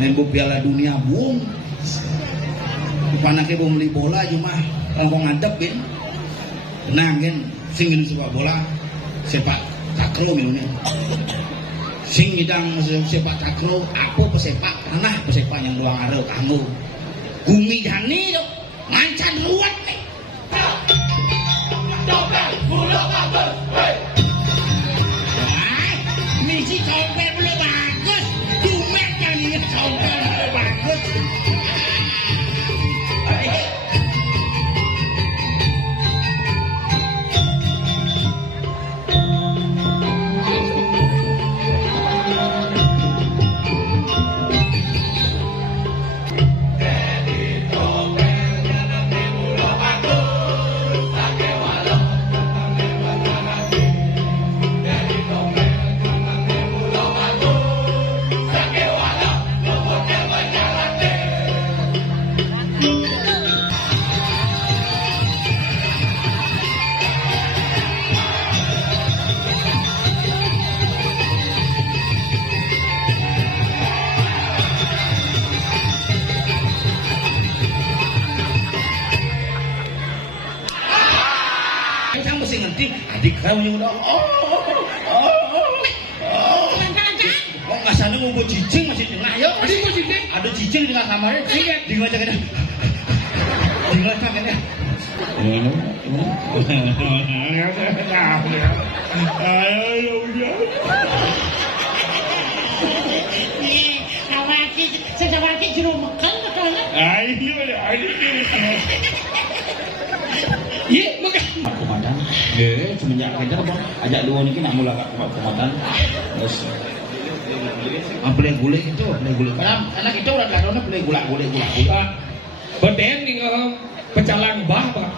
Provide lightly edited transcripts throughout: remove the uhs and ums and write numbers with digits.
nembok Piala Dunia bung panake bom beli bola cuma langkong ngadep kan tenang kan sing ini sepak bola sepak takraw ini sing ngidang sepak takraw apa pesepak tanah pesepak yang doang areu kamu gumi jani dok mancan ruwet nih copet bulu bagus misi copet bulu bagus dumet kan ini copet bulu bagus adik kamu udah kok nggak sana mau cicing masih tengah ya adik mau cicing ada cicing di tengah kamarnya di ngajak ada di ngajak ada Sejawaki jeruk makan katanya. Iya, makan. Komandan. Semenjak kita apa? Ajak dua niki nak mula kat komandan. Terus boleh gulai itu, boleh gulai. Karena anak kita udah kadang boleh gulai. Beden nih pecalang bah, Pak.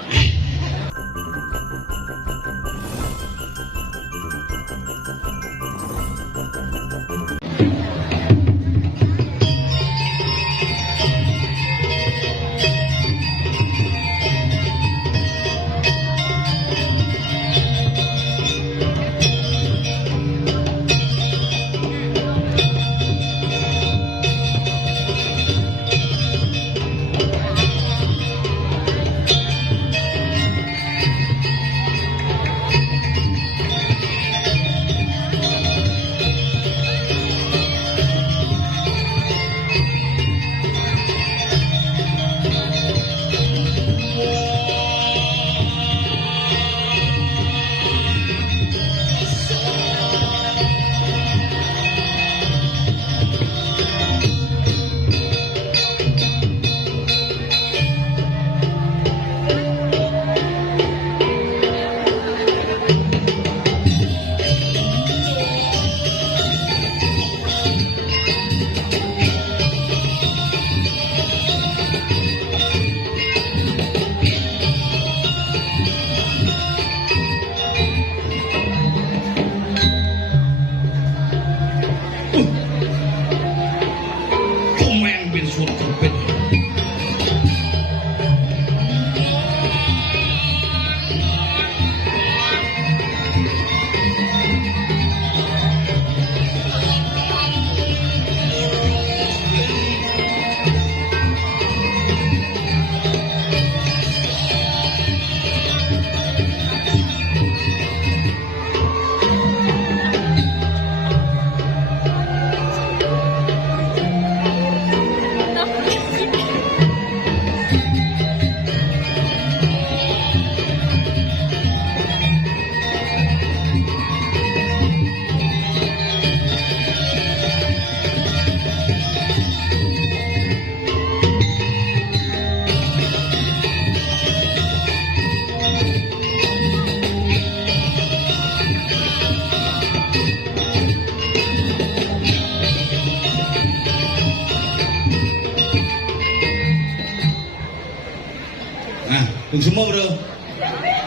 Semua bro.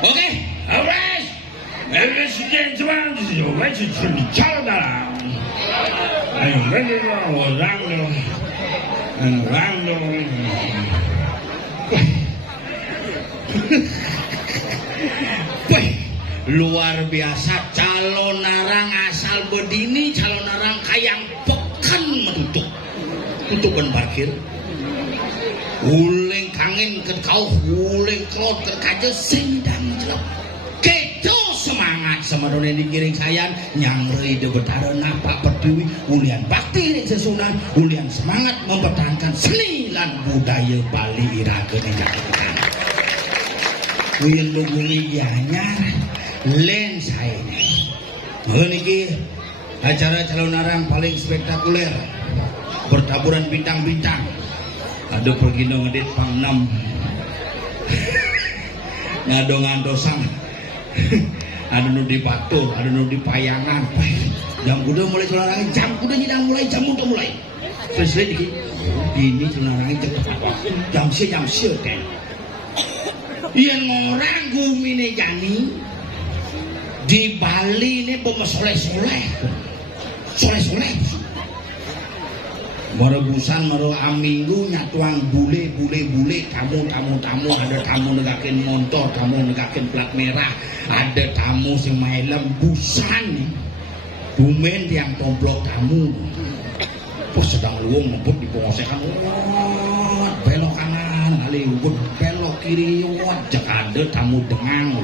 Oke, alright. Ladies and gentlemen, this is your way to bicara. Ayo, Orlando. Luar biasa calon narang asal bedini, calon narang kayang pekan menutup. tutupan parkir uling kangen ke kau uling kelot kerkaja sing dan jelek kejo semangat sama dona dikiring sayan nyangri de betara napak pertiwi ulian bakti ning sesunan ulian semangat mempertahankan seni lan budaya Bali Iraga ning Jakarta ulian luguri anyar len saya ini acara calon arang paling spektakuler bertaburan bintang-bintang ada pergindo ngedit pang 6 ngado ngandosang ada nu di Batu ada nu di Payangan jam kuda mulai celana jam kuda nyidang mulai jam udah mulai terus lagi ini celana jam sia kan yang orang gumine jani di Bali ini bawa soleh merebusan mero aminggu nyatuang bule tamu ada tamu negakin motor tamu negakin plat merah ada tamu sing mailem busan dumen yang tomplok tamu pas sedang luwung ngebut di pengosekan belok kanan kali belok kiri jak ada tamu dengang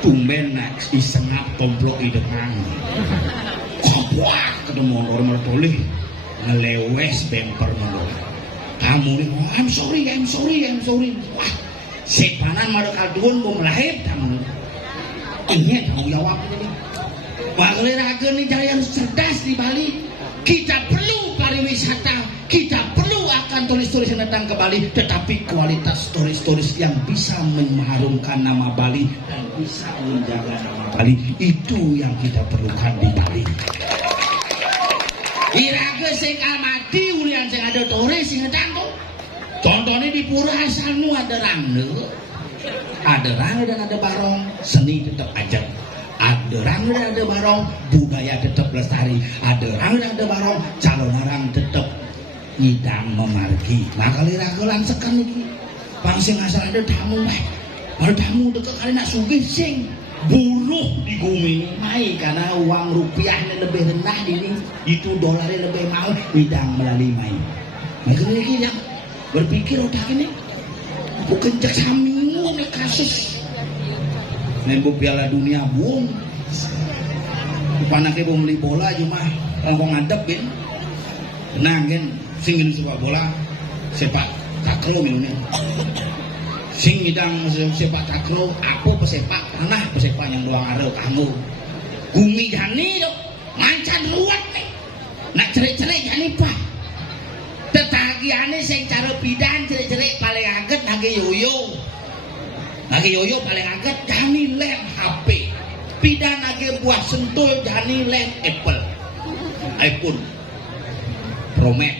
tumben isengap tomplok idengang wah ketemu orang toleh ngelewes bemper menurut kamu nih I'm sorry wah sepanan maru kalduan mau melahir kamu ini kamu jawab ini Bali Iraga ini yang cerdas di Bali kita perlu pariwisata kita perlu akan turis-turis yang datang ke Bali tetapi kualitas turis-turis yang bisa mengharumkan nama Bali dan bisa menjaga nama Bali itu yang kita perlukan di Bali Iraga sing amati ulian sing ada turis sing datang contohnya di Pura Asanu ada rangge dan ada barong seni tetap aja ada rangge dan ada barong budaya tetap lestari ada rangge dan ada barong calon orang tetap ngidang memargi maka Iraga lansekan iki bang sing asal ada tamu baru tamu deket kali nak sugih sing buruh di bumi mai karena uang rupiahnya lebih rendah ini itu dolarnya lebih mahal ngidang melalui mai maka ini yang berpikir otak ini bukan jaksa minggu nih kasus nembok Piala Dunia bung panaknya mau beli bola aja mah ngomong ngadepin tenang kan singin sepak bola sepak takraw minumnya sing ngidang sepak takraw apa pesepak tanah pesepak yang luang arel kamu gumi jani dok mancan ruwet nih nak cerik-cerik jani pak tetagiane sing cara bidan cerik-cerik paling aget nage yoyo paling aget jani lem HP bidan nage buah sentul jani lem iPhone Promek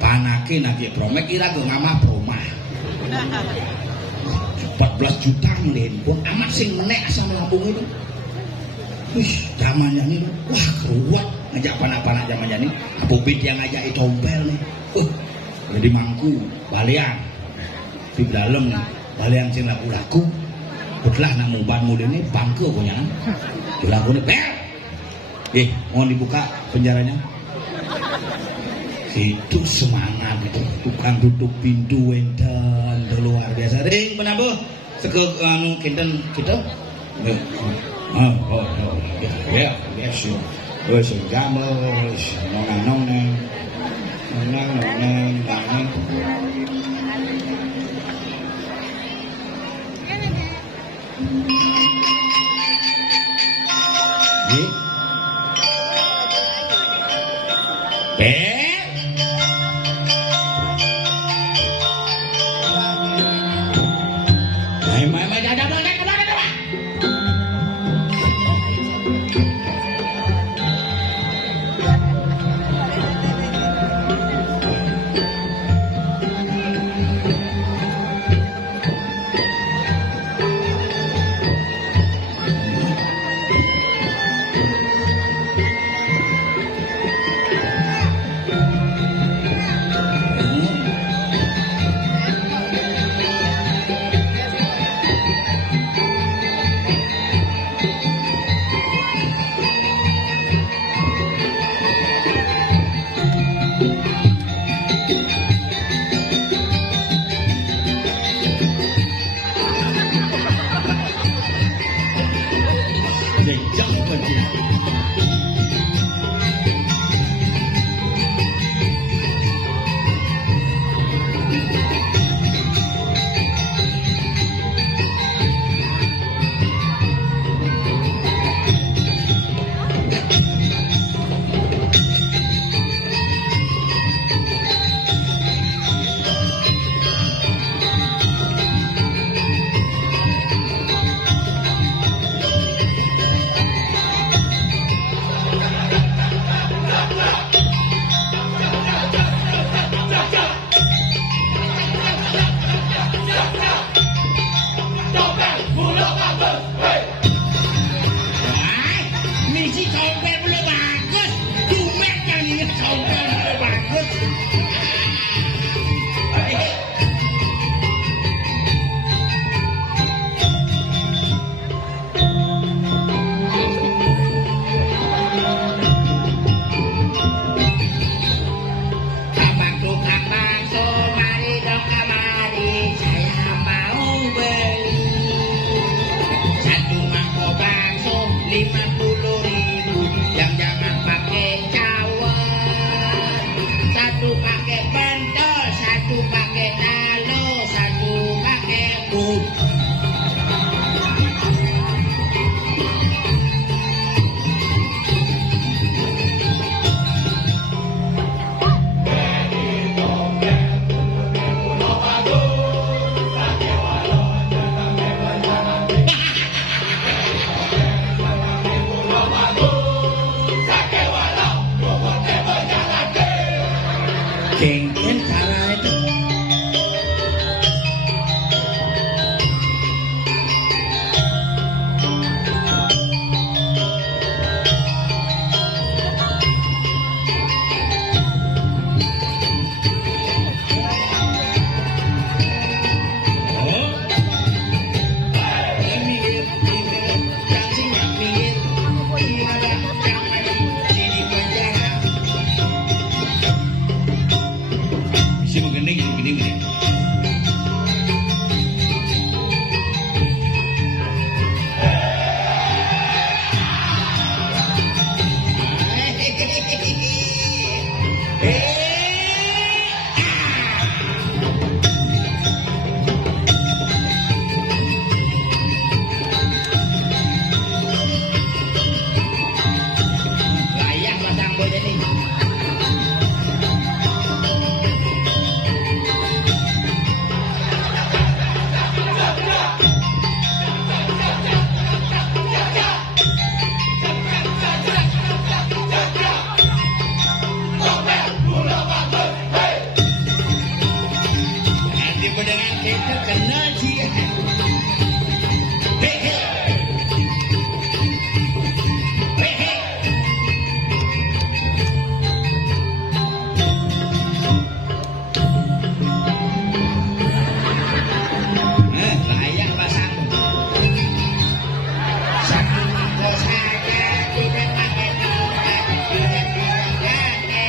panake nage Promek Iraga ngama Promah 14 juta ngelihin pun amat sing menek asam lambung itu zamannya ini wah keruat ngajak panak-panak zamannya ini Bobit yang ngajak tompel nih jadi mangku balian di dalam balian sing laku-laku belah nak muban muda ini bangke punya laku ini bel mohon dibuka penjaranya itu semangat itu tukang tutup pintu enten luar biasa ring menabuh sekeg anu kinten kita ya sure wes gamel nong Abang tukang bakso, mari dong kemari, saya mau beli. Satu mangkok bakso 50.000, yang jangan pakai cawan. Satu pakai pentol, satu pakai nalo, satu pakai bub. Jengkel cara itu. Si begini gini. Layak pasang bol ini. Nanti pendengar kita kenal dia. Hehe. Hehe. Layak pasang. Satu mangkok saja tidak pakai tomat, tidak pakai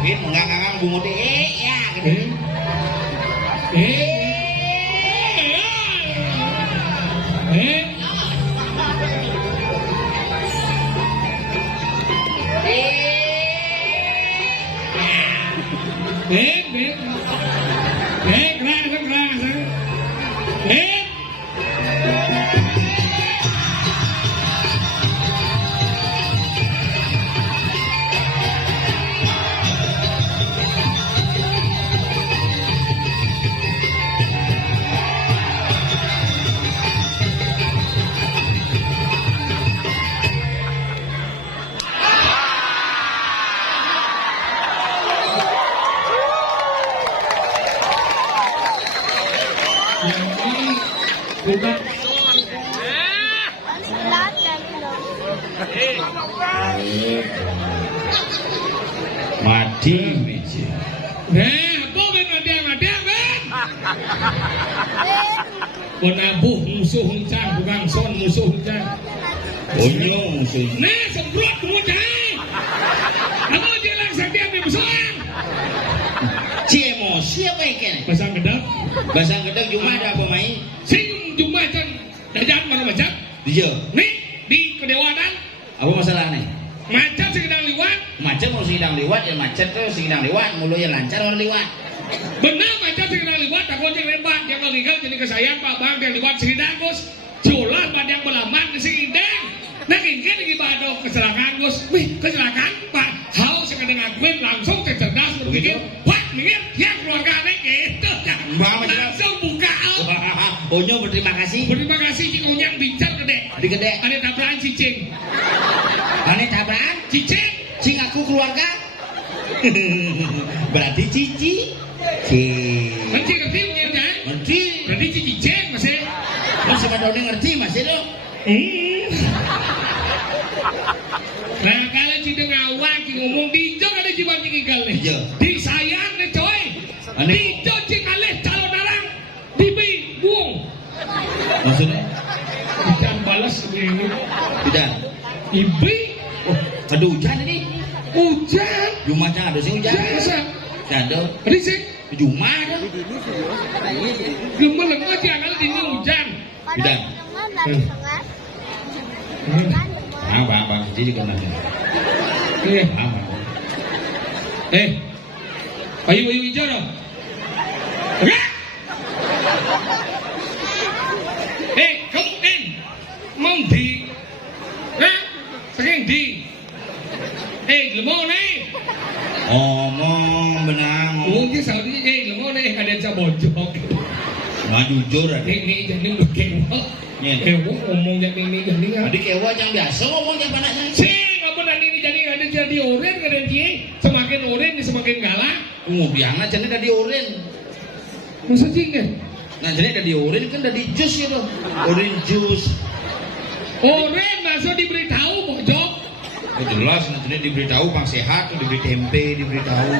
Win nganggang bungut ya gitu. Bukan. Mati biji. Aku ada kan? Penabuh musuh hujan, bukan son musuh hujan. Bonyong musuh. Nah, semprot hujan. Aku jelang setia bersoang. Si emosi apa yang kene? Pasang gedang. Bahasa gedeg cuma ada apa main? Sing cuma can dajan mana macam? Iya. Nih di kedewatan Apa masalahnya? macet sedang liwat. Macet mau sedang lewat ya macet tuh sedang lewat, mulutnya lancar orang lewat. Benar macet sedang liwat. Aku cek lembang yang meninggal jadi kesayang Pak Bang yang liwat sedang Gus. Jolah pada yang belaman di sedang. Nah kini lagi pada kecelakaan Gus. Wih kecelakaan Pak. Hal sekadang akuin langsung cerdas berpikir. Wah mikir yang keluarga aneh gitu. Langsung buka. Onyo berterima kasih. Terima kasih Cik Onyang bincang gede. Di gede. Ada tabrakan cicing. Ane tabrakan? Cicing. Cing aku keluarga. Berarti cici. Nanti ngerti punya Ngerti. berarti cicing masih. Masih pada ngerti masih dong. Nah kalau Cik ngawak Cik ngomong dijong ada Cik Bang Cik nih. Iya. Disayang nih coy. Ane. Dijong Cik alih calon orang. Dibi buang. Maksudnya? Jangan balas begini. Tidak. Ibi. Oh, ada hujan ini. Hujan. Jumatnya ada sih hujan. Biasa. Ada. Risik. Jumat. Gemeleng aja kalau ini hujan. Tidak. Bang, jadi juga nanti. Iya. Bang. Ayo hijau dong. Enggak. Kamu mau di? Hah? Saking di? Lemon nih. Omong benang. Mungkin saat ini lemon nih ada yang bojok. Nah jujur ada. Ini jadi udah kewok. Kewok ngomong jadi ini jadi nggak? Tadi kewa yang biasa ngomongnya panasnya. Sih, apa nanti ini jadi oren ada dia. Semakin oren semakin galak. Biang aja nih dari oren. Masa kan? Nah jadi dari oren kan dari jus gitu. Oren jus. Oren masuk diberitahu bojok. Oh, jelas nanti diberitahu bang sehat, diberi tempe, diberitahu,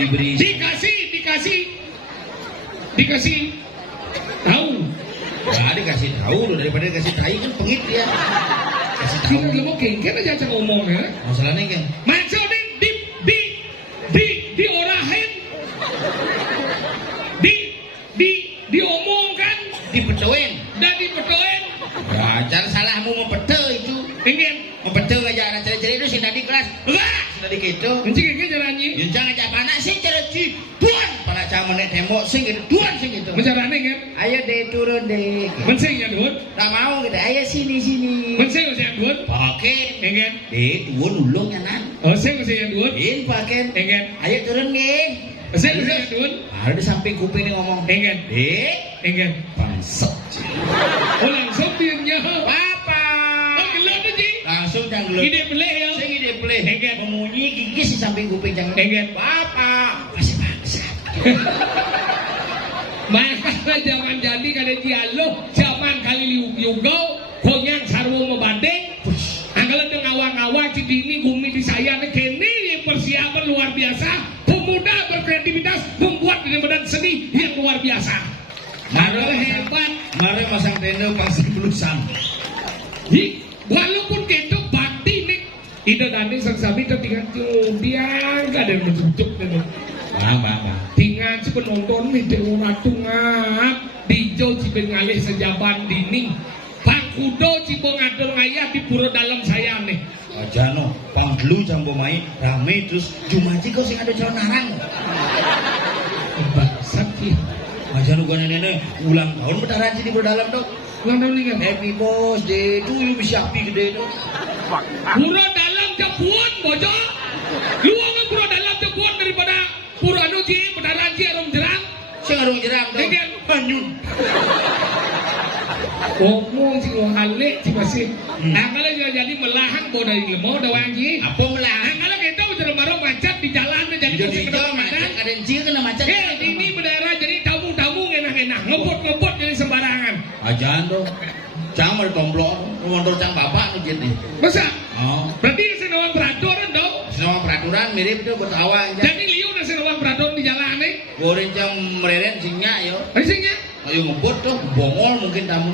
diberi. Dikasih tahu. Nah, dikasih tahu loh daripada dikasih tahu kan pengit dia. Kasih tahu. Kita mau kengken aja cak ngomong ya. Masalahnya kan. Maksudnya diorahin, diomongkan, Dipedoin. dan dipedoin. Ya, jangan salahmu mempedo itu. Ingin Mempedo aja anak ceri-ceri itu sudah di kelas. Enggak, sudah di gitu. mencik kengken jalannya. Yang jangan aja anak sih ceri duan. Para caman nek tembok sing gitu. Duan sing gitu. Mencarane kan? Ayo deh turun deh. Mensing ya duit. Tak mau gitu. Ayo sini. Mensing ya duit. Pakai. Ingin. Turun ulung ya nan. Sing ya duit. Pakai. Ingin. Ayo turun nih. Sing ya duit. Ada di samping kuping ini ngomong. Ingin. Ingin. Bangsat. Oh langsung dia Papa. Oh gelap aja. Langsung jangan gelut. Ide beleh ya. Sing ide play. Enggen. Memunyi gigis di samping kuping jangan. Enggen. Papa. Masih bangsat. Maka zaman jadi kada dialog zaman kali liugo koyang sarwo membanding. Anggalan dengan awang-awang cidini gumi di saya kini persiapan luar biasa. Pemuda berkreativitas membuat dengan seni yang luar biasa. Marah hebat. Mari masang tenda pasang belusang. Walaupun gitu bakti nih. Ida dani sabi tertinggal biar gak ada yang menunjuk nih. Bang. Tinggal si penonton nih dewa ratu ngap. Dijo si pengalih sejaban dini. Pak Kudo si pengadol ngayah di pura dalam saya nih. Aja no, pang dulu jambo main rame terus Jumaji kau sing ada calon narang. Bangsat ya. Aja no gua nenek ulang tahun bentaran sini berdalam dok. Ulang tahun nih kan? Happy birthday to you bisa api gede dok. Pura dalam jepuan bojok. Lu nggak pura dalam jepuan daripada pura anu ji bentaran ji arum jerang. Sing arung jerang dok. Enggen. Banyun. Ngomong si ngalik si masih. Nah kalau jadi melahan bawa dari lemau dawang ji. Apa melahan? Kalau kita udah baru macet di jalan jadi Jadi pusing hijau kedua macet, macet. ada yang kena macet. Ini berdarah jadi tamu-tamu enak-enak ngebut Ajan tuh. Cang mau ditomblok, motor cang bapak tuh jadi. Masa? Oh, Berarti senawang peraturan dong. semua peraturan mirip tuh betawa aja. Jadi liu na senawang peraturan di jalan nih. Goreng cang mereren singnya yo. Pastinya Ayo ngebut tuh, bongol mungkin tamu.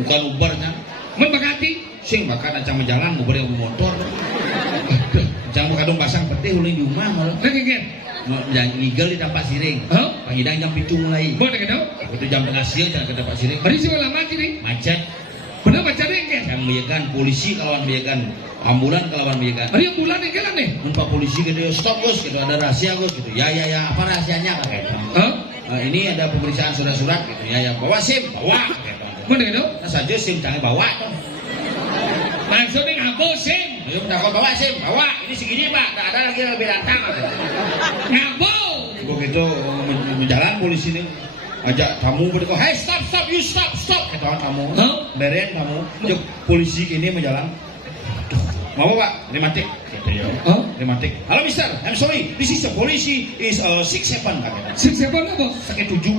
Bukan Uber cang. membekati. Sing bahkan cang menjalan ngobrol yang motor. Cang kadung pasang peti uling di rumah malah. Nggak Yang ngigel di tempat siring. Hah? Panghidang jam 7 mulai. Boleh gitu? Itu jam tengah siang jangan ke tempat siring. Hari sih lama sih nih. Macet. Bener pacarnya kan? Yang meyakan polisi kalawan meyakan ambulan kalawan meyakan. Hari yang bulan yang kan nih. Pak polisi gitu stop Gus gitu ada rahasia Gus gitu. Ya apa rahasianya kakek? Hah? Ini ada pemeriksaan surat-surat gitu. Ya bawa SIM, bawa. Gitu. Mana gitu? Nah saja SIM jangan bawa tuh. Maksudnya ngabo sim. Ayo udah kau bawa SIM, bawa. Ini segini Pak, tak ada lagi yang lebih datang. Ngabo. Begitu menjalan polisi ini ajak tamu berdekat, hey stop, you stop. Kata tamu, Hah? beren tamu, ajak polisi ini menjalan. Mau Pak, rematik. Gitu ya. Hah? Rematik. Halo Mister, I'm sorry, this is the policy is 6-7 katanya. Siapa apa? Sakit 7.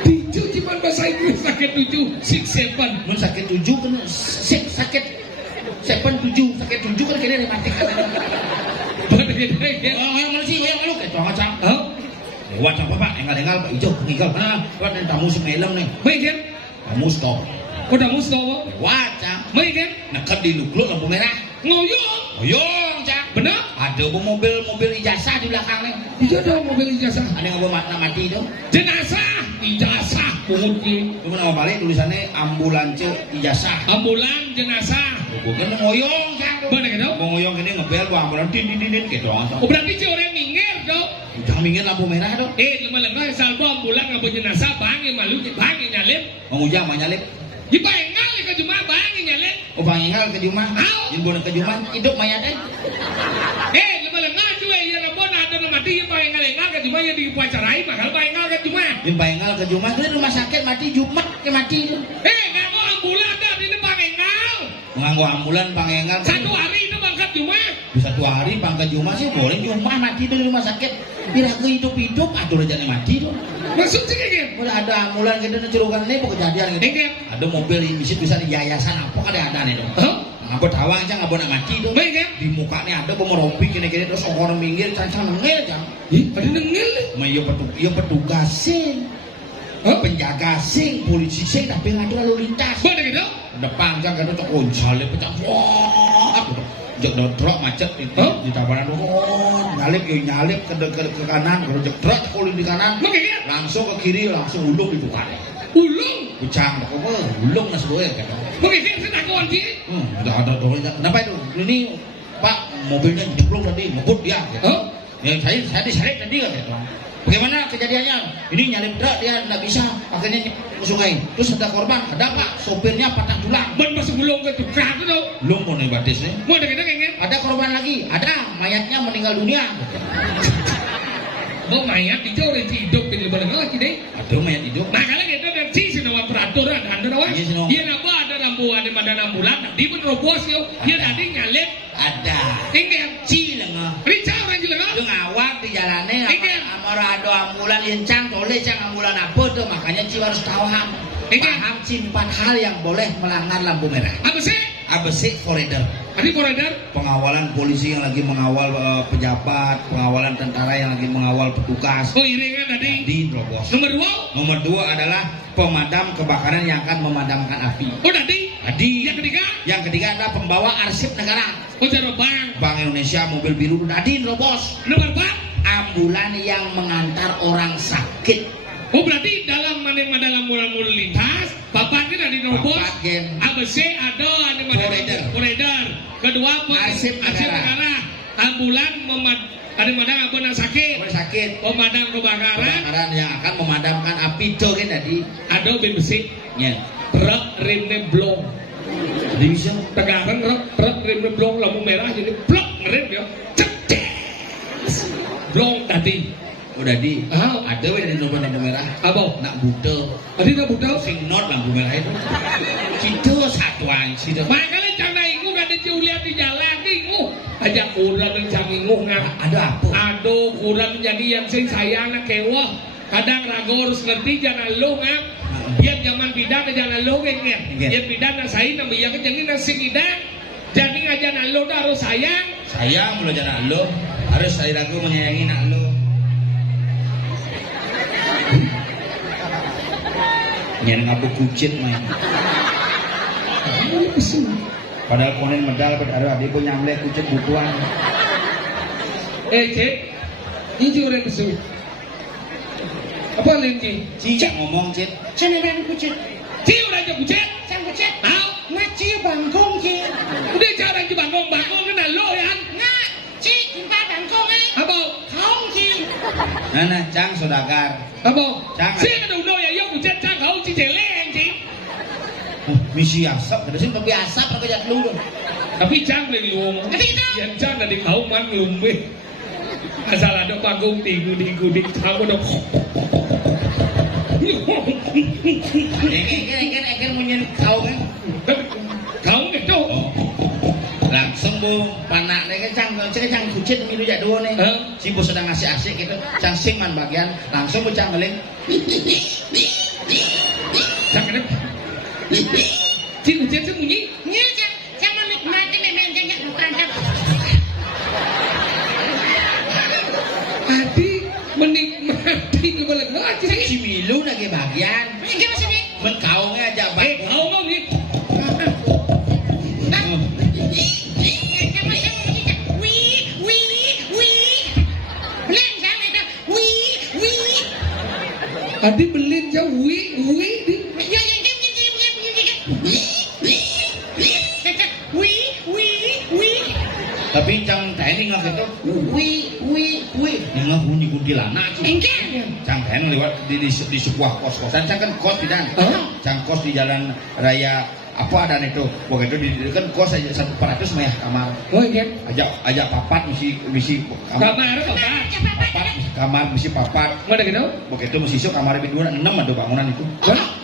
Tujuh cuman bahasa Inggris sakit 7, 6, 7. Mun sakit 7 kan sakit 7 sakit 7 kan kena rematik kan. Mana gitu ya? Yang mana sih yang lu kayak tuang macam. Hah? Lewat apa Pak? Engal Pak hijau ngigal. Nah, lewat dari tamu semelem nih. Baik kan? Tamu stop. Udah mustawa. Lewat cang. Baik kan? Nekat di lukluk lampu merah. Ngoyong. Oyong cang. Benar? Ada mobil ijazah di belakang nih. Iya dong mobil ijazah. Ada yang bawa mati itu. Jenazah ijazah punguti. Cuma nama balik tulisannya ambulans ijazah. Ambulan jenazah. Bukan ngoyong cang. Mana gitu? Mau ngoyong ini ngebel bawa ambulans din gitu. Oh berarti si orang minggir dong. Jangan minggir lampu merah dong. Lemah-lemah salbo ambulan ngabo jenazah bangi malu bangi nyalip. Mengujang menyalip. Dipaengal ke jemaah bangi nyalip. Oh bangingal ke Jumah. Au. Yang boleh ke Jumah hidup mayatnya. Lemah-lemah juga ya labon ada nama mati paengal ke jemaah yang diupacarai bakal paengal ke jemaah. Yang bangingal ke Jumah itu rumah sakit mati Jumat ke mati itu. Ngabo ambulan dah ini paengal. Menganggo ambulan pangengal. Satu hari itu bangkat jemaah. Bisa 2 hari pangkat Jumah sih boleh Jumah mati itu di rumah sakit. Bila ke hidup aduh rajanya mati tuh. Maksud sih kayak Udah ada ambulan gitu celukan ini pokok kejadian gitu. gitu. Ada mobil ini bisa di yayasan apa ada nih dong. Hah? Ngapa tawang aja ngapa nak mati tuh. Baik kan? Di mukanya ada pemerompi kini-kini terus orang minggir cancang nengil jang. Ih, ada nengil. Iya petugas sing. Hah? Penjaga sing, polisi sing tapi ngadu lalu lintas. Mana gitu? Depan kan kata cok onjale pecah. Wah, jek truk macet itu Hah? di tabanan. Nyalip ke kanan, kalau jek truk kulit di kanan. Mana gitu? Langsung ke kiri, langsung ulung dibuka. Ulung. Ucang, ulung nas gue kata. Mana gitu? Saya takut sih. Ada. Kenapa itu? Ini Pak mobilnya jeblok tadi, ngebut dia. Gitu. Hah? Ya, saya disalip tadi kan gitu. Bagaimana kejadiannya? Ini nyalip truk dia nggak bisa, akhirnya ke sungai. Terus ada korban, ada Pak, sopirnya patah tulang. Ban masuk ulung ke tukang itu tau. Belum mau nih batisnya. Mana gitu kayaknya? Ada korban lagi, ada mayatnya meninggal dunia. Oh mayat itu orang hidup di lebaran lagi deh. Ada mayat hidup. Makanya kita dari sisi nawa peraturan ada nawa. Iya, sih, nawa. Dia napa ada rambu ada ambulan. Di menerobos yo. Dia tadi nyalip. Ada. Tinggal. Cilengah. Rica orang jelek. Itu ngawak di jalannya. Iya. Amara ada ambulan yang cang, tole cang ambulan apa tuh? Makanya Ci harus paham. Iya. Paham 4 hal yang boleh melanggar lampu merah. Apa sih? ABC koridor. Tadi koridor. Pengawalan polisi yang lagi mengawal pejabat, pengawalan tentara yang lagi mengawal petugas. Oh iringan tadi. Di terobos. Nomor 2. Nomor 2 adalah pemadam kebakaran yang akan memadamkan api. Oh tadi. Tadi. Yang ketiga Yang ketiga adalah pembawa arsip negara. oh cara bank. Bank Indonesia mobil biru tadi terobos. Nomor 4. Ambulan yang mengantar orang sakit. Oh berarti dalam dalam mula-mula lintas, bapak ini dari nerobos. Bapak gen. ABC ada Koridor. koridor. Kedua Arsip negara. Ambulan ada mana apa yang sakit. Orang sakit. Pemadam kebakaran. Kebakaran yang akan memadamkan api itu kan tadi. Ada ben besi. Ya. Truk remnya blong. Jadi bisa. Tegaran truk remnya blong lampu merah jadi blok ngerem ya. Cetes. Blong tadi. Udah di. Ah, Ada weh di lampu merah. apa? Nak buta. Tadi nak budak. Sing not lampu merah itu. Itu satuan sih. Makanya canda ingu gak ada lihat di jalan ingu. Aja kurang yang cang ingu nggak. Ada apa? Aduh kurang jadi yang sing saya anak kewah. kadang ragu harus ngerti jangan lo ngap biar zaman bidan jangan lo ngengnya biar bidan nasain nama yang jadi nasi idang jadi ngajan lo harus sayang Sayang lo jangan lo harus saya ragu menyayangi nak lo. Nyen ngabuk kucit main. Padahal konen medal pada ada pun nyamle kucit butuan. Cik, ini orang kesulit. Apa lagi? Cik ngomong cit. Saya memang kucing. Cik orang je kucit. Sang kucing. Tahu? Ngaji bangkong cing. Udah cara je bangkong kena lo ya. Nggak, cing timpa bangkong Apa? Kaung cing. Nah, cang saudagar. Apa? Jangan. Cik ada udah ya, yo kucit cang kau cik celeng cik. Misi asap, kada sih tapi asap nak kerja dulu. Tapi cang boleh ngomong. Yang cang dari kau man lumbe. Asal ada panggung tinggu di kamu dong. Engkel munyen kau kan. Kau gitu. Langsung bu panak nih kan cang kucit milu jak dua nih. Si bos sedang ngasih asik gitu, cang sing man bagian langsung bu cang ngeling. Cang kenapa? Cik kucit sembunyi. Nya cang menikmati memang jangan bukan cang. Hati menikmati kebalik ngaji. Si milu lagi bagian. Ini maksudnya. Men kau aja baik. Kau mau ni? Adi belin jauh, di. Tapi cang tani ngak itu, nengah bunyi kuntilanak. Cang tani lewat di sebuah kos-kosan, cang kan kos di dan, cang kos di jalan raya apa dan itu, waktu itu kan kos aja 100 mah kamar. Oh iya. Ajak papat misi Kamar apa? papat kamar misi papat. Mana gitu? Begitu misi so kamar lebih 6 ada bangunan itu.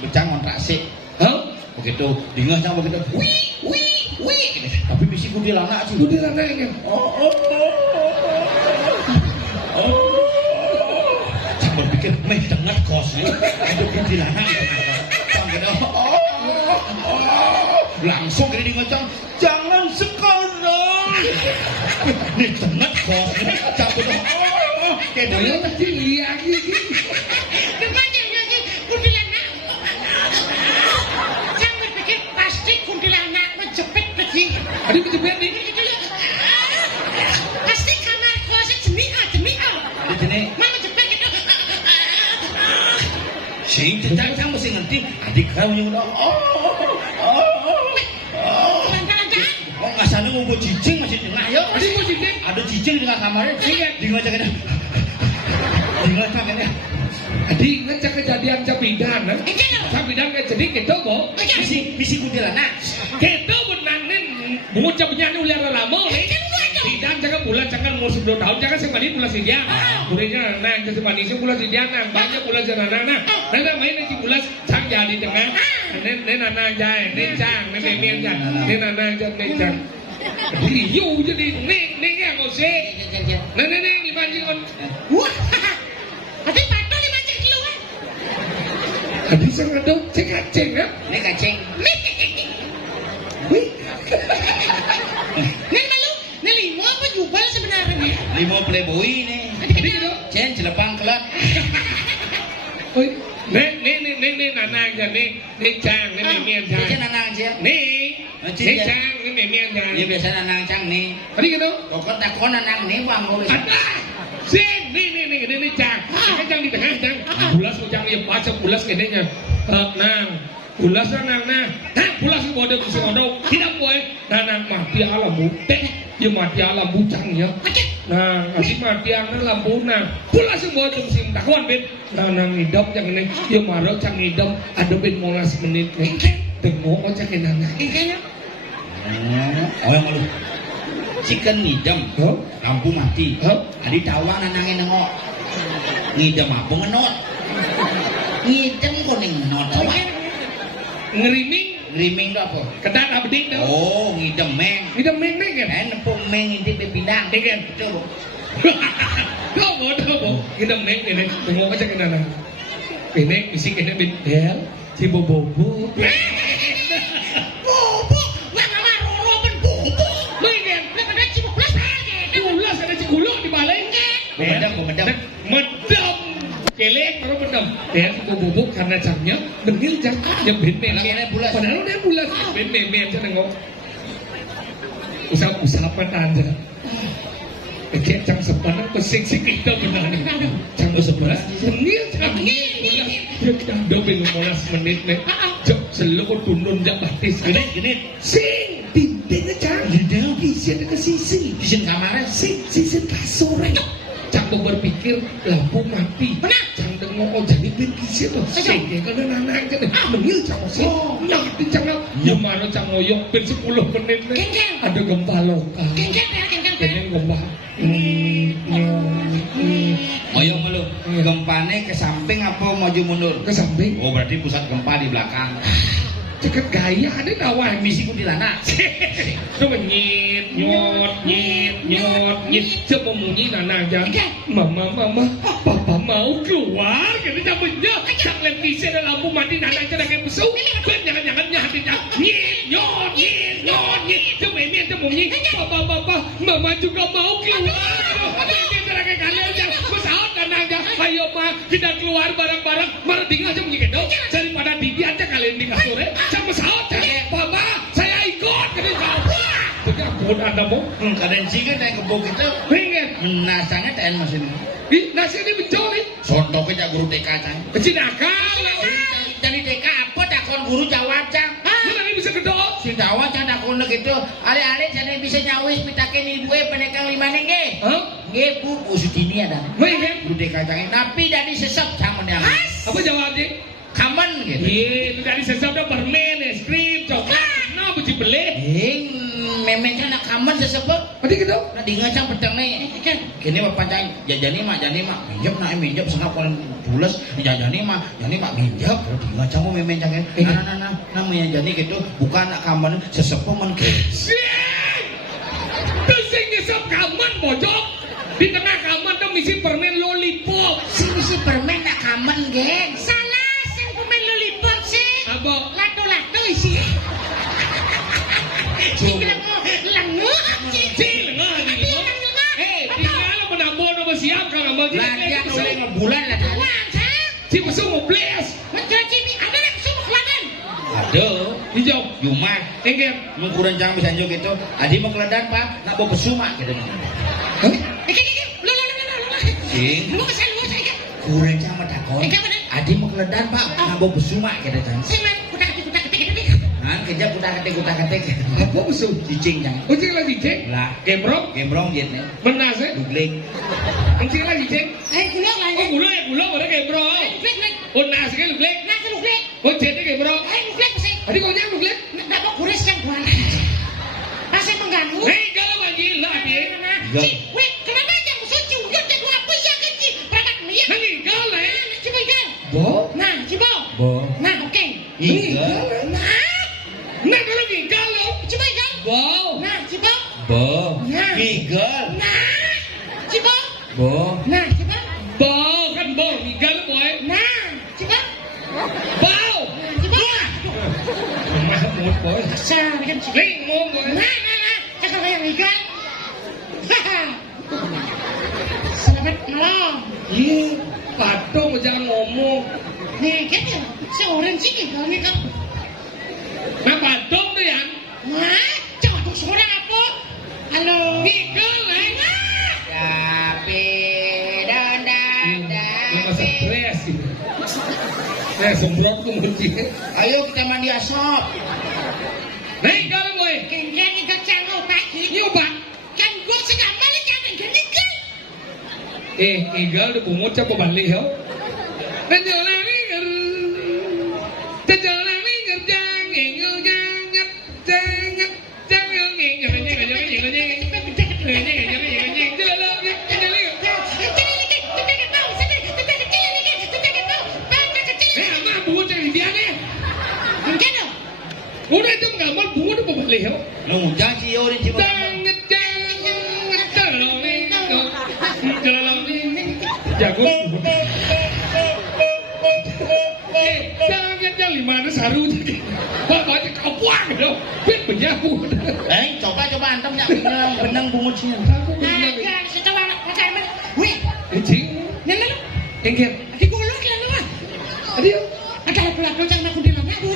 Becang kontrak C. Hah? Begitu dingin cang begitu. Wih. Tapi misi kuntilanak sih. Udah lah kan. Cang berpikir meh dengar kos nih. Ada kuntilanak itu. Cang gitu. Langsung gini ngocang, jangan sekarang. Nih dengar kos nih. Cang gitu. Kayak dulu masih lihat gitu. Adik kejepit nih. Pasti kamar kosnya demi Di sini Mama jepit gitu. sing cang mesti ngerti. Adik kau yang udah. Oh nggak sana ngumpul cicing masih tengah yuk. Adik mau cicing. Ada cicing di tengah kamarnya. Di ngocak ini. Di ngocak ini. Adik ingat cak kejadian capidan kan? Capidan kayak jadi gitu kok. Misi kuntilanak. Gitu benang nih. Bocah penyanyi uliar lama nih. Tidak jangan bulan jangan umur 10 tahun jangan sembari bulan siang. Bulannya nang ke sembari itu bulan siang nang banyak bulan jangan nang. Nanti main nanti bulan cang jadi tengah. Nen nang jai, nen cang, nen mian cang, nen nang jang, nen cang. Iyo jadi nen yang ngose. Nen lima jingon. Wah, tapi patah 5 jam keluar. Habis sangat dong cek kaceng ya. Ini kacing. Wih. Nen malu, nen 5 apa jubal sebenarnya? 5 playboy nih. Adik gitu. Cen celepang kelat. Wih. Nen nanang jan nen cang, nen mian cang. Cen nanang cen. Nen cang, nen mian cang. Ini biasa nanang cang nih. Adik gitu. Kokon takon nanang nih bang boleh. Ada. Sen, nih cang. Kan cang di tengah cang. Bulas cang dia baca bulas kedenya. Nang. Bulas nang. Nah, bulas bodoh bisa bodoh. Tidak boleh. Nang mati alam butek. Dia mati alam bucang ya. Nah, kasih mati alam lampu nang. Bulas bodoh sim takwan bet. Nang hidup yang ini dia marah cang hidup ada bet 15 menit nih. Tengok cang nang. Kayaknya. Oh yang malu. Chicken ngidam. Lampu mati. Adi tawang nanangin nengok. Ngidam apa ngenot? Ngidam kuning ngenot. Ngeriming itu apa? ketat abdi dah. Oh ngidam meng. Ngidam meng kan? Nempung meng ini bepindang. Kan? Betul. Dobo. Kita nek ini tengok aja ke nana. Ini bisik ini bel, si bobo. Bobo, wah mama roro ben bobo. Mungkin. Lah pada cipok lagi. Ulas ada cikuluk di balai. Medam. Medam. Kelek baru medam. Dan si bobo karena jamnya benil jam yang ben-ben. Padahal dia bulas. Ben-ben aja nengok. Usah petanda. Kayak jam 11 pesing kita benar nih. Jam 11 benil jam bulas. Ya kita dobel 15 menit nih. Jok seluruh tundun jak batis. Gini. Sing tinting aja. Isin ke sisi. Isin kamarnya. Sisi kasur. Jangan berpikir lampu mati. Benar. Jangan tengok jadi ben kisir loh. Sing kalau anak aja nih. Benil jam sih. Nyakti jangan. Ya mana jam ngoyok ben 10 menit nih. Geng. Ada gempa lokal. Geng. Ini gempa. Oyong lu. Gempane ke samping apa maju mundur? Ke samping. Oh berarti pusat gempa di belakang. Ceket gaya ada nawah Misi kuntilanak. Itu nyit. Coba munyi nana aja. Mama, papa mau keluar. Kita jamnya. Jangan lagi ada lampu mati nana aja lagi busuk. Ben jangan nyat. Nyit. Coba ini aja munyi. Papa, mama juga mau keluar. Kita lagi kalian aja. Pesawat nana aja. Ayo ma, kita keluar bareng-bareng. Merding aja munyi gitu. Daripada Didi aja kalian di kasur. Sama pesawat Papa, saya ikut. Jadi jadi aku ada mau. Kadang singkat yang gebok itu. Pengen. Nasanya ten mesin. Ih, nasi ini mencoli. Sontoknya guru TK kan. Kecil nakal. Jadi TK apa takon guru jawab cang. Mana ini bisa kedok? Si jawab cang takon gitu. Ale-ale jadi bisa nyawis pitakin ibu penekang 5 nengge. Hah? Nge bu Sutini ada. Pengen. Guru TK cang. Tapi dari sesep cang menang. Apa jawabnya? Kaman gitu. Iya, dari sesabda permen, es krim, coklat. Nah, buci beli. Memangnya nak kaman sesepet. Tadi kedok. Nah di ngacang petang nih kan kini bapak cang jajani mak minjam setengah poin bulas jajani mak minjam kalau di ngacang mau memang cang nah namanya jani gitu bukan nak kaman sesepuh men Pusing nyesap kaman bojok. Di tengah kaman tuh misi permen lollipop. Si permen nak kamen, geng. Salah, sing permen lollipop sih. Apa? Lato-lato isi. Lengah. Tinggal menambah nama siap kalau mau latihan oleh ngebulan lah si musuh mau bless. Ada yang semua keladan. ada Hijau. Yuma Engger. mengkurang cang bisa gitu adi mau keledan pak nak bawa pesuma gitu sing Lu kesal lu saya. kurang cang mah takon adi mau keledan pak nak bawa pesuma gitu cang Siman kuda ketik. nah kejap kuda ketik Apa musuh? cicing cang Ucing lagi cek. lah Gembrong. gembrong gitu Menas eh. dugling Ucing lagi cek. Gula lah. Oh gula mana gembrong. Oh nas kan lu blek. Nah, lu glek. Oh cek gembrong. Glek sih. Adi kau nyang lu blek. Ndak mau kuris yang gua. Masih mengganggu. Hei kalau lagi lah dia. Weh, kenapa yang musuh juga tak gua apa ya kan ci? Berangkat nih. Nanti kalau lah. Coba kan. Bo. Nah, coba. bo Nah, oke. iya Nah kalau tinggal lo. Coba kan. Wow. Nah, coba. bo Nah. igel Nah, coba. bo Nah, coba. Bau kan bau tinggal boy. Nah, coba. Bau. Nah, coba. Mahmud boy. Kasar kan ci. Lingmong boy. Nah. Cakap yang ikan. Selamat malam. Iya. Patung jangan ngomong. Nih, kan ya. Seorang sih kalau nih kan. Nah patung tuh ya. Wah, coba tuh seorang apa? Halo. Tinggal lah. tapi Lu masa stres sih. Sembrong tuh mungkin. ayo kita mandi asap Nih kalau boy. Kengkeng itu canggung pagi. Nyoba. Kan gua sedang balik kan gini kan. Igal udah bungut siapa balik ya? Tenjolah minggir, jang ingel jangat, jangan ingel udah itu gambar bungut apa balik ya? nung janji orang cipa Jangan jago. Jangan yang 500 haru jadi. Bapak kau buang dong. Biar penyapu. Coba antum nyak benang bungusnya. Aku Nah, benar. kan setelah makan mana? Wih, Cing. nana lu, Engger. di golok lah lu. Adio. Ada pelaku jangan aku di lama bu.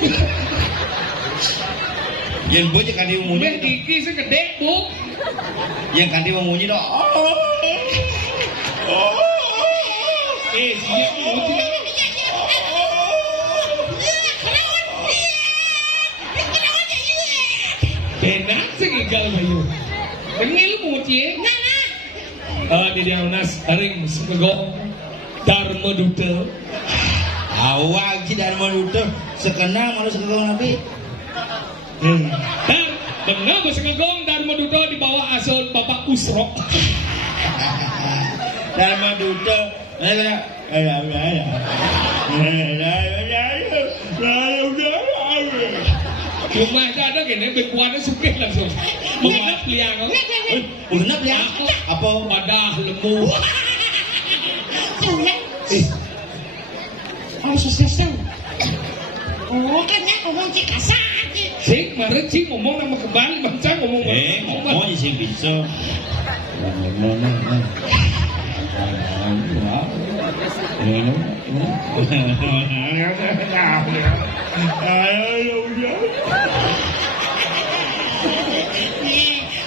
Yang bocah kan dia Biar munyi. gigi segede, Bu. Yang kan dia munyi dok. Dia mau enak segigal bayu. Bengil muci. Di diaunas ring semegong Dharma Duta. Awak si Dharma Duta sekenal malu sekegong nabi. Dan dengan semegong Dharma Duta di bawah asuh Bapak Usro. Dharma Duta. Cuma itu ada gini, berkuatnya supir langsung. Mengenap liang. Kenapa ya? Apa? Padah lembu. Oh, susah. Oh, kan ya ngomong kasar. Cik, mari cik ngomong nama kembali, bangsa ngomong. Ngomong sih bisa.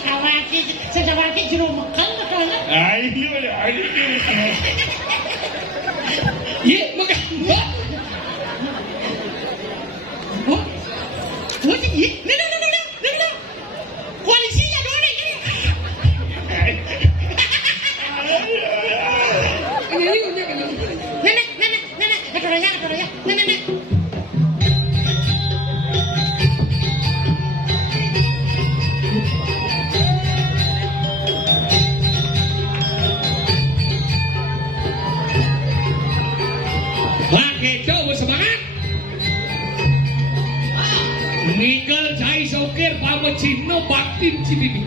Awaki, sedawaki jero makan betul. Ye, makan. Oh, what is it? No. Koalisi ya dong ini. Nenek, ketoranya. Nenek. Pakai coba semangat. Ninggal cai sokir pama Cina batin Cibini.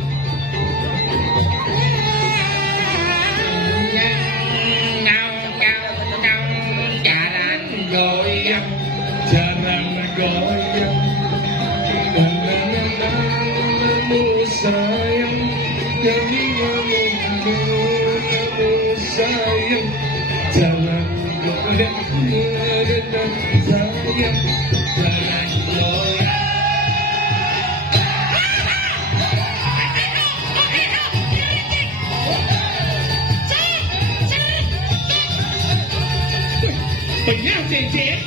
Jalan goyang. Sayang, kami ngomong sayang. Jalan goyang, sayang. Jalan goyang. Penyah cecet.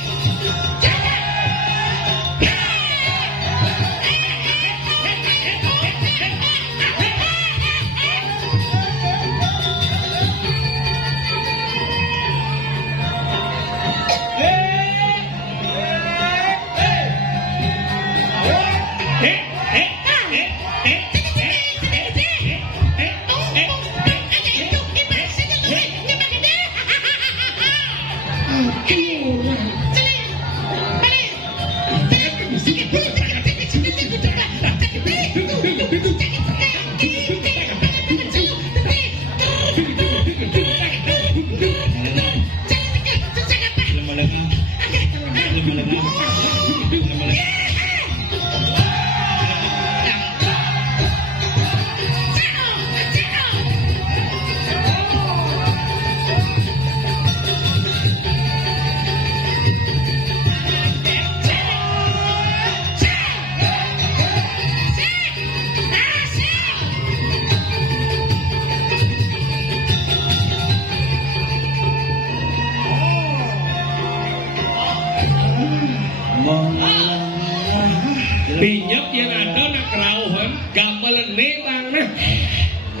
Pinyap yang ada nak kerauhan gamelan tanah.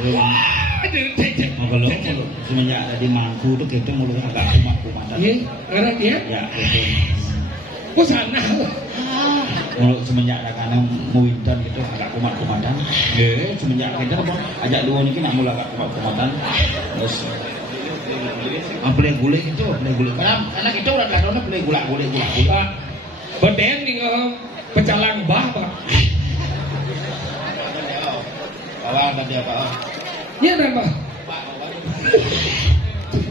Wah, cek. Kalau semenjak ada di Mangku tuh kita mulai agak kumat-kumatan. Iya, ngerti ya? Ya, betul. Kok sana? Kalau semenjak ada karena muintan gitu agak kumat-kumatan. Semenjak kita apa? Ajak dua ini nak mulai agak kumat-kumatan. Terus beli gulai itu, beli gulai. Karena kita udah kadang beli gulai. Beden nih pecalang bah, Pak. Bawa tadi apa? Iya, Pak.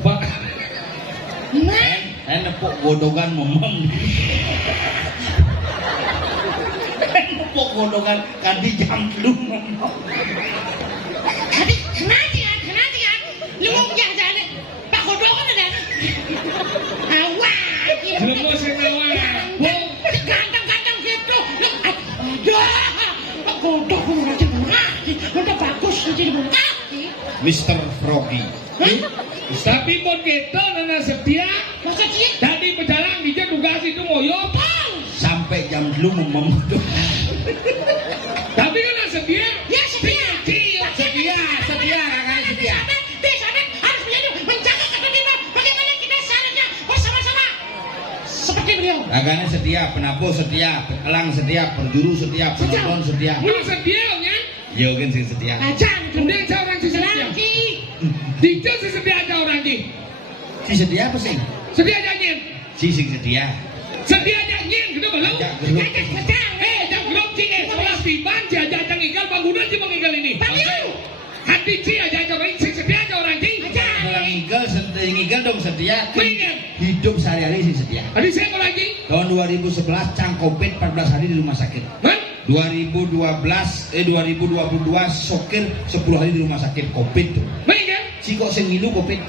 Pak. nepuk godongan memem. Nepuk godongan kanthi jam lu memem. Tapi kenatian. Lu mau jajane. Pak Godongan ada. Awak. Jelemo sing awak. Ganteng gitu. Aduh. Pak Godongan udah murah. Udah bagus jadi murah. Mr. Froggy. Tapi pun kita nana setia. Masa sih? Tadi pejalan dia tugas itu ngoyo. Sampai jam lu memem. Tapi kan setia. Ya setia. Setia, kakak setia. Biasanya harus menjadi menjaga ketertiban. Bagaimana kita seharusnya bersama-sama seperti beliau. Kakaknya setia, penabuh setia, pekelang setia, perjuru setia, penonton setia. Mana setia nya? Ya kan sing setia. Ajan. Kemudian saya orang si setia. Lagi. Tidak si setia aja orang di. Si setia apa sih? Setia aja nyen. Si sing setia. Setia aja nyen. Kita belum. Ajak geruk. Jam belum cing. Setelah tiban si aja jang igal bangunan si mengigal ini. Hati ci aja cobain si setia aja orang di. Orang ngigel dong setia. Pengen. Hidup sehari-hari si setia. Tadi saya mau lagi. Tahun 2011 Cang Covid 14 hari di rumah sakit. Man. 2022 sokir 10 hari di rumah sakit Covid tuh. Pengen. Si kok sing ngilu Covid.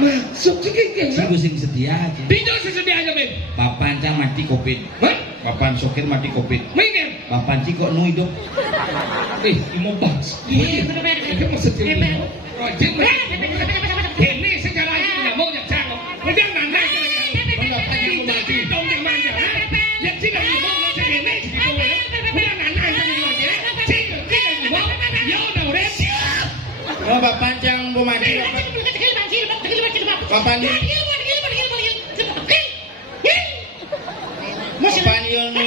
Masuk cing. Si sing setia aja. Tidak si setia aja men. Papan Cang mati Covid. Man. Papan sokir mati Covid. Pengen. Papan si kok nu hidup. Mau bahas. Iya, Itu maksud dia. Rojek. Ini secara itu tidak mau yang cakap. Kemudian mana? Oh, Bapak Cang mau mati. Papan ni. Papan yon nu.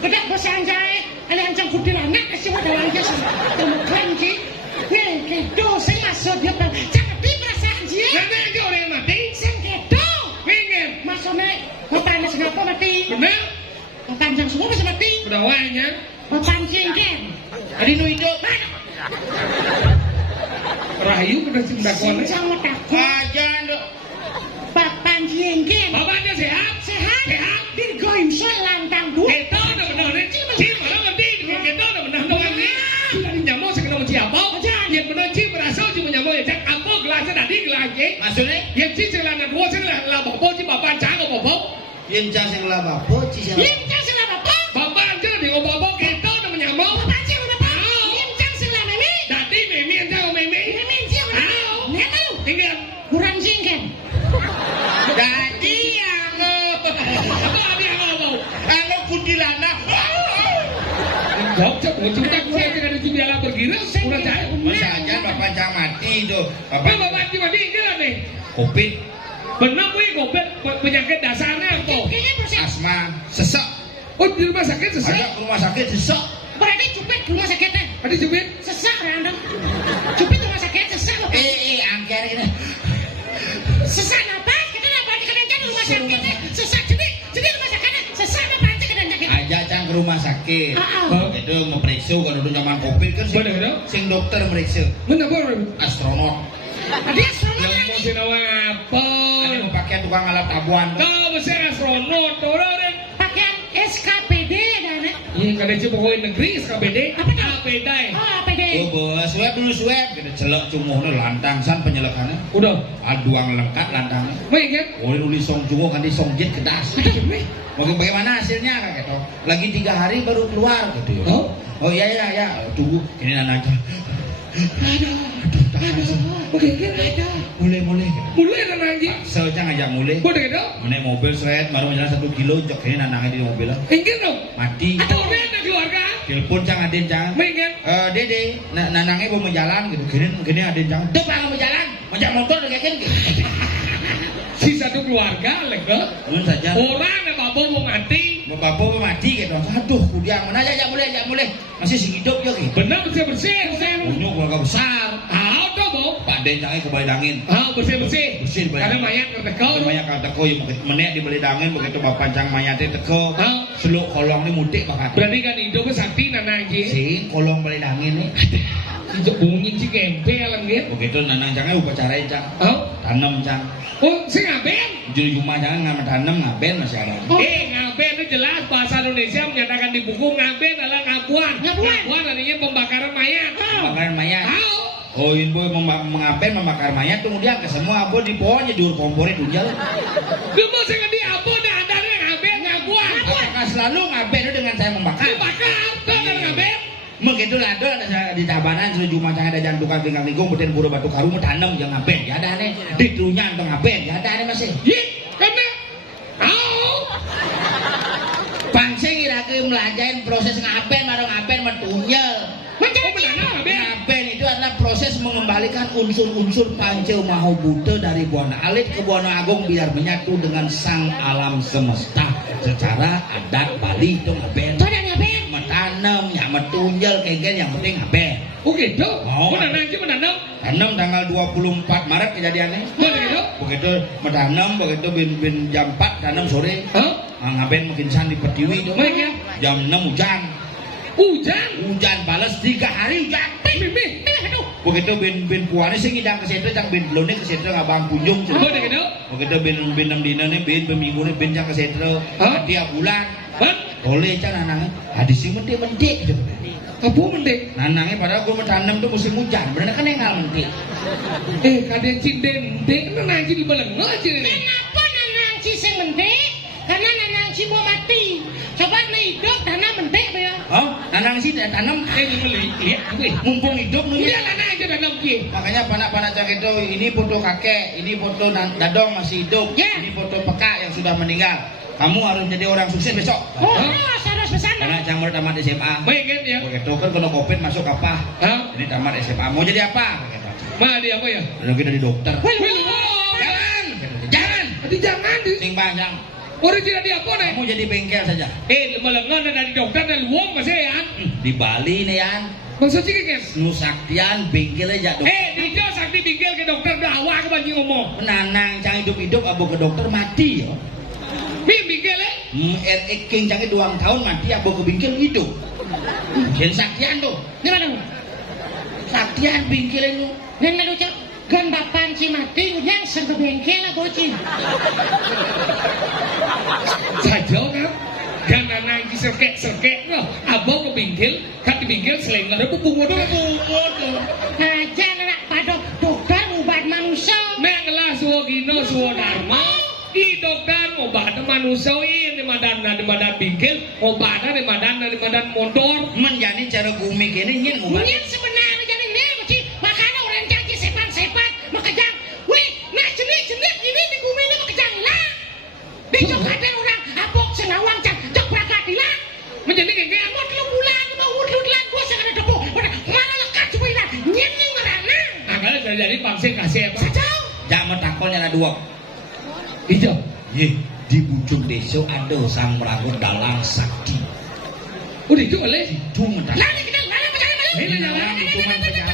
Kedak bosan jai, ada yang cangkut di anak kasih wadah lagi sih. Temukan ki, yang kedo saya masuk dia bang, jangan di perasaan dia. Nanti aja orang yang mati. Yang kedo, Pengen. masuknya ngapain kenapa mati? Benar? Panjang semua bisa mati. Pedawainya. Pancing kan? Adi nu hidup. Rahayu kena cintakuan. Sincang takut. Aja nduk. Pancing kan? Bapaknya sehat? Sehat. Sehat. Dirgoim lantang dua. Kita udah benar nih. Cim malah mati. Kita udah benar doang nih. Sudah dinyamuk saya kena menci apa? Yang benar cim berasal cim menyamuk ya cak apa gelasnya tadi gelasnya. Maksudnya? Yang cim celana dua celana bobo cim bapak cang bobo. Yen Cang sing lah bapak, ci sing. Lincang sila bapak. Bapak aja di bobo kita udah menyamuk. Pancing bapak. Lincang sila memi. Tadi memi yang tahu memi. Memi siapa? Nggak tahu. Tinggal. Kurang singkan. Dadi anu. Apa dia ngomong? Anu kuntilanak. Jawab cak, cerita saya dengan itu biala bergiras, kurang saya. Masa aja Bapak Cang mati itu. Bapak mati ini lah nih. Covid, Benar gue Covid penyakit dasarnya apa? Kayaknya proses. asma, sesek. Oh di rumah sakit sesak. Ada ke rumah sakit sesek. Berarti cupit rumah sakitnya. Ada jubit. Sesak random. Cupit rumah sakit sesak. Angker ini. Sesak apa? Kita dapat kedancan rumah sakitnya. Sesak jadi rumah sakitnya. Sesak apa aja kedancan kita. Aja Cang ke rumah sakit. Oh. Itu ngeperiksa kalau udah nyaman Covid kan Bener, bener. sing dokter meriksa. Mana boleh? Astronot. Dia astronot Yang mau lagi. sinawang apa? Ada yang pakai tukang alat tabuan. Kau besar astronot, orang. Pakaian SKPD dan Iya, kada cuma pegawai negeri SKPD. Apa tuh? APD. oh APD. Oh bos, swab dulu swab. Kita celok cumuhnya lantang san penyelekannya. Udah. Aduang lengkap lantangnya. Baik kan? Boleh nulis song cumuh kan di song jet kedas. Mungkin bagaimana hasilnya kan gitu. Lagi 3 hari baru keluar gitu. Oh? Oh iya iya iya. Tunggu ini nanti. Oke, ada. Mulai. Mulai kan anjing. Sejak ngajak mulai. Boleh gitu? Menaik mobil seret baru jalan 1 kilo jok ini nanangnya di mobil. Ingin dong. Mati. Atau ada keluarga? Telepon Cang Aden Cang. Ingin. Dede, nanangnya mau jalan gitu. Gini Aden Cang. Tuh Pak mau jalan. Majak motor udah kayak gitu. Si satu keluarga lega. Benar saja. Orang ada bapak mau mati. Bapak mau mati gitu. Aduh, kudiang mana ajak mulai. Masih sing hidup ya gitu. Benar bersih. Punya keluarga besar. Ah, tuh mau. Pak Den jangan ke Balidangin. Bersih-bersih. Bersih, Balidangin. Karena mayat terteko. Banyak kata teko yang menek di Balidangin begitu bapak cang mayatnya teko. Seluk kolong ini mudik bakat. Berarti kan hidupnya sakti nanang ki. Sing kolong Balidangin nih. Itu bungin si kempe langit. Begitu nanang cangnya upacarain cang. Tanam cang. Oh, si ngaben. Juri rumah jangan ngamen tanam ngaben masih ada. Ngaben itu jelas bahasa Indonesia menyatakan di buku ngaben adalah ngabuan. Ngabuan artinya pembakaran mayat. Pembakaran mayat. Oh, info mengaben membakar mayat kemudian ke semua apa di pohonnya dur kompornya dunjal. Gemes sing di apa dah ada ngaben ngabuan. Apakah selalu ngaben itu dengan saya membakar? Membakar, kan ngaben. Begitu lado ada di Tabanan seluruh Jumat ada jangan tukar tinggal ninggung beten buru batu karu tanam yang ngaben ya ada nih ditunya untuk ngaben ya ada nih masih. Karena Pangsing ira-ira melajain proses ngaben marang ngaben metunyel. Ngaben itu adalah proses mengembalikan unsur-unsur panceu maho buta dari Buana Alit ke Buana Agung biar menyatu dengan sang alam semesta. Secara adat Bali itu ngaben. Metanam, ya metunjel kayak yang penting ngaben. Oh gitu? Oh, menanam? Tanam tanggal 24 Maret kejadiannya. Begitu menanam, begitu bin jam 4 tanam sore. Ngaben mungkin san di Pertiwi itu. Jam 6 hujan. Hujan balas 3 hari hujan. Begitu bin puane sing ngidang ke situ cang bin blone ke situ ngabang kunjung. Begitu bin 6 dina nih bin minggu nih bin cang ke situ. Tiap bulan. Boleh cang nanangnya. Hadis sing mendik gitu. Apa mendik? Nanangnya padahal gua menanam tuh musim hujan. Bener kan engal mendik. Kadang cinden mendik nanang di belengah aja nih. Kenapa nanang si sing mendik? Karena nanang si mau mati. Coba nih hidup tanam mendik ya. Oh, nanang si tanam Lihat mumpung hidup nih. Udah nanang aja tanam ki. Makanya panak-panak cak itu ini foto kakek, ini foto dadong masih hidup, ini foto peka yang sudah meninggal. Kamu harus menjadi orang sukses besok. Harus pesan. Karena cang baru tamat SMA. Baik kan ya. Begitu kan kalau covid masuk apa? Ini tamat SMA. Mau jadi apa? Dia apa ya? Lalu kita jadi dokter. Jangan. Jangan. Sing panjang. Orang tidak di apa nih? Kamu jadi bengkel saja. Melengan dari dokter dan luang masih ya? Di Bali nih Yan. Maksudnya guys? Nusaktian bengkel aja dokter. Di Jo sakti bengkel ke dokter dah awak ke banjing ngomong. Menanang cang hidup abu ke dokter mati ya. Bengkel King cang 2 tahun mati abu ke bengkel hidup. Jen saktian tuh. Di mana? Saktian bengkel itu. Yang lalu cak. Gan bapan si mati yang serba bengkel lah bocil. Saja kan? Gan nanang di serkek no. Abang ke bengkel, kat di bengkel selain ada pupung modal. Aja nak pada dokter ubat manusia. Nenglah suwo gino suwo dharma. Di dokter obat manusia ini madan bengkel, obatnya di madan motor. Menjadi cara gumi kini nyin obat. Nyin sebenarnya jadi nih bocil. Makanya orang janji sepan makajang. Wih, nah jenis ini di gumi ini makajang lah. Besok ada orang apok senawang cang cok prakadilan. Menjadi kayak gini. Mau lu bulan, mau lu bulan gua sangat debu. Mana lekat cuma ini. Nyin nih merana. Kalau jadi pangsing kasih apa? Sejauh. Jangan takolnya ada 2. Hijau. Di ujung desa ada sang meragut dalang sakti. Udah itu oleh. Itu mendalang. Lari kita, lari. Ini dalam hitungan penjara.